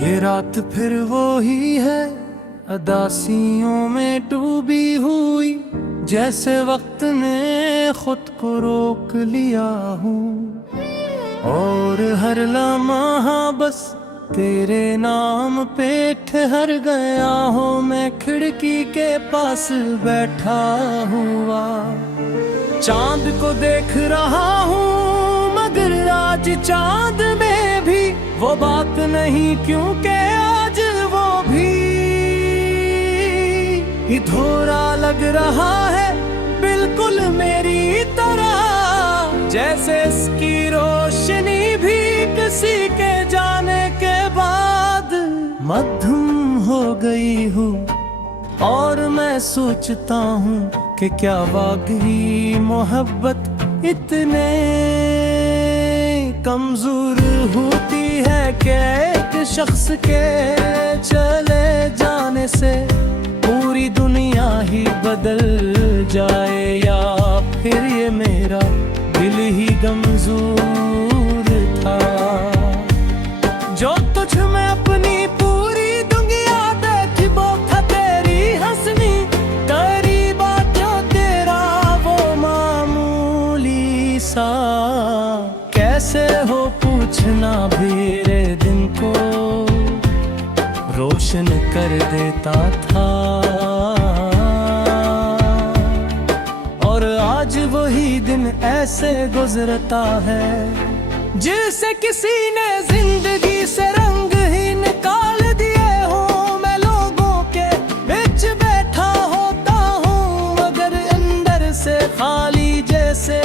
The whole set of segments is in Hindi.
ये रात फिर वो ही है, अदासियों में डूबी हुई, जैसे वक्त ने खुद को रोक लिया हूँ। और हर लम्हा बस तेरे नाम पे ठहर गया हो। मैं खिड़की के पास बैठा हुआ चांद को देख रहा हूँ, मगर आज चांद में भी वो बात नहीं, क्योंकि आज वो भी अधूरा लग रहा है, बिल्कुल मेरी तरह। जैसे इसकी रोशनी भी किसी के जाने के बाद मध्यम हो गई हूँ। और मैं सोचता हूँ कि क्या वाकई मोहब्बत इतने कमजोर होती है कि एक शख्स के चले जाने से पूरी दुनिया ही बदल जाए, या फिर ये मेरा दिल ही कमजोर था। जो तुझ में अपनी पूरी दुनिया देखी, वो था तेरी हंसनी, तेरी बातों तेरा वो मामूली सा। कैसे हो पूछना मेरे दिन को रोशन कर देता था। और आज वही दिन ऐसे गुजरता है, जिसे किसी ने जिंदगी से रंग ही निकाल दिए हो। मैं लोगों के बीच बैठा होता हूँ, मगर अंदर से खाली, जैसे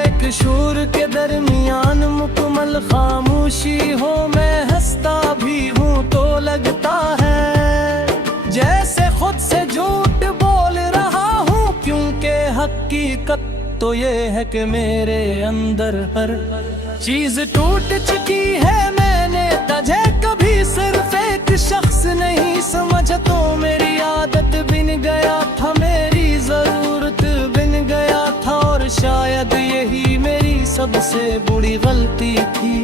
एक शूर के दरमियान मुकम्मल खामोशी हो। मैं हंसता भी हूँ तो लगता है जैसे खुद से झूठ बोल रहा हूँ, क्योंकि हकीकत तो ये है कि मेरे अंदर हर चीज टूट चुकी है। मैंने तुझे कभी सिर्फ एक शख्स नहीं समझा, तो मेरी आदत बिन गया था, मेरी जरूरत बिन गया था। और शायद यही मेरी सबसे बुरी गलती थी,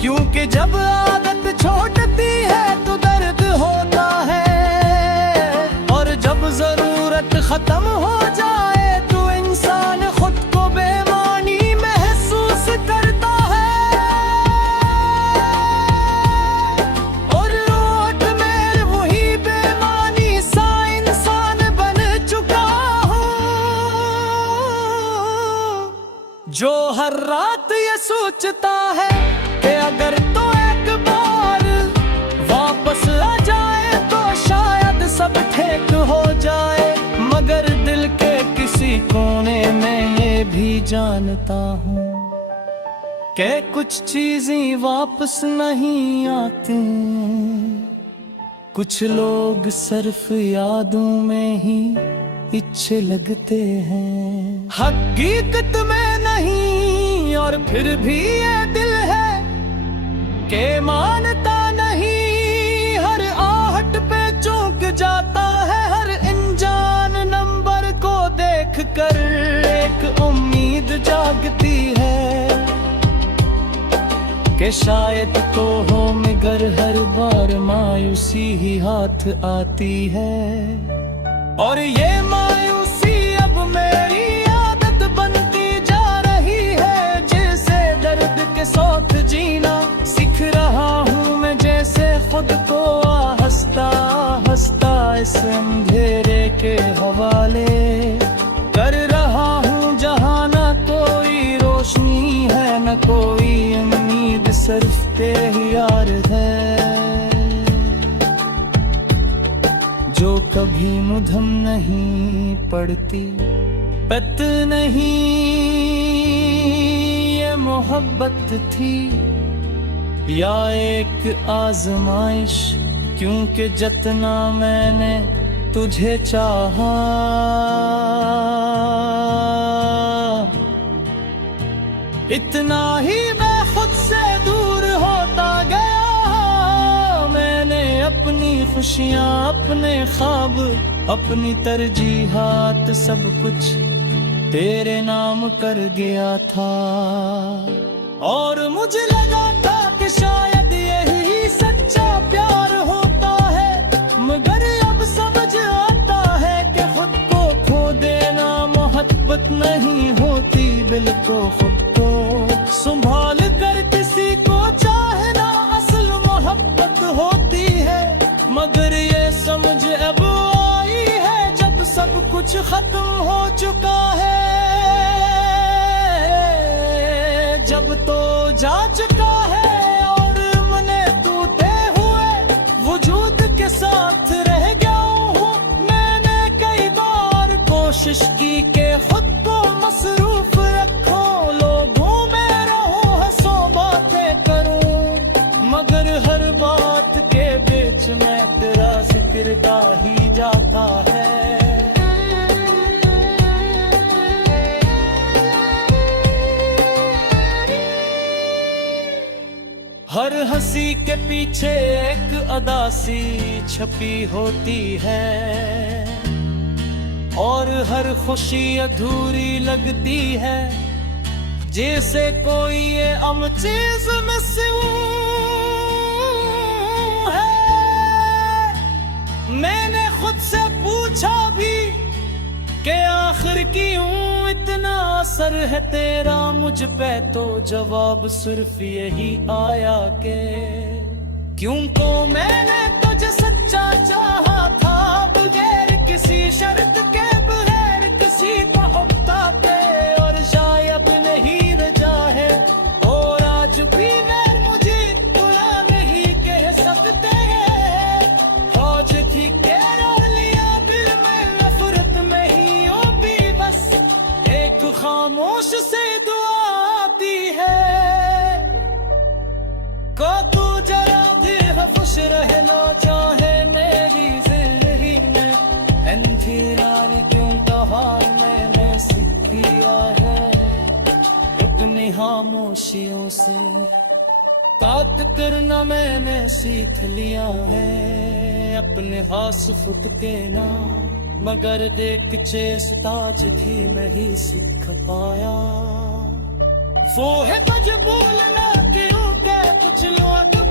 क्योंकि जब आदत छोड़ती है तो दर्द होता है, और जब जरूरत खत्म हो जाए तो इंसान खुद को बेमानी महसूस करता है। और रोज मैं वही बेमानी सा इंसान बन चुका हूँ, जो हर रात ये सोचता है कि अगर तो एक बार वापस आ जाए तो शायद सब ठीक हो जाए। मगर दिल के किसी कोने में ये भी जानता हूँ कि कुछ चीजें वापस नहीं आती, कुछ लोग सिर्फ यादों में ही अच्छे लगते हैं। हकीकत में नहीं, और फिर भी ये दिल है के मानता नहीं। हर आहट पे चौंक जाता है, हर अनजान नंबर को देखकर एक उम्मीद जागती है कि शायद तो हो, मगर हर बार मायूसी ही हाथ आती है। और ये मायूसी अब मेरी आदत बनती जा रही है, जैसे दर्द के साथ जीना सीख रहा हूँ मैं, जैसे खुद को हंसता हंसता इस अंधेरे के हवाले कर रहा हूँ, जहाँ न कोई रोशनी है न कोई उम्मीद, सिर्फ तेरी यार है जो कभी मुधम नहीं पड़ती। पत नहीं ये मोहब्बत थी या एक आजमाइश, क्योंकि जितना मैंने तुझे चाहा इतना ही मैं खुद से दूर होता गया। मैंने अपनी खुशियाँ, अपने ख्वाब, अपनी तरजीहात सब कुछ तेरे नाम कर गया था। और मुझे लगा था कि शायद यही सच काबिल तो खुद को संभाल कर किसी को चाहना असल मोहब्बत होती है। मगर ये समझ अब आई है जब सब कुछ खत्म हो चुका है, जब तो जा चुका है और मने टूटे हुए वजूद के साथ रह गया हूँ। मैंने कई बार कोशिश की कि खुद को मसरूफ रखूं, लोगों में रहूं, हंसो बातें करूं, मगर हर बात के बीच में तेरा जिक्र गा ही जाता है। हर हंसी के पीछे एक अदा सी छपी होती है और हर खुशी अधूरी लगती है, जैसे कोई ये अम चीज मिसिंग है। मैंने खुद से पूछा भी कि आखिर क्यों इतना असर है तेरा मुझ पे, तो जवाब सिर्फ यही आया कि क्योंकि मैंने तुझे सच्चा चाहा था, बगैर किसी शर्त के, बगैर किसी मोहब्बत के, और शायद नहीं रजा है और आज भी गैर मुझे बुरा नहीं कह सकते हैं। फौज थी घेर लिया दिल में नफरत में ही हो भी, बस एक खामोश से दुआ आती है को तू जरा भी खुश रहना चाहे मेरी जिंदगी में। अंधेरानी क्यों कहा मैंने सीख लिया है अपनी खामोशियों से बात करना, मैंने सीख लिया है अपने हाथ फुट के ना, मगर एक चेष्टा भी नहीं सीख पाया। वो है तुझ बोलना क्यों के कुछ लोग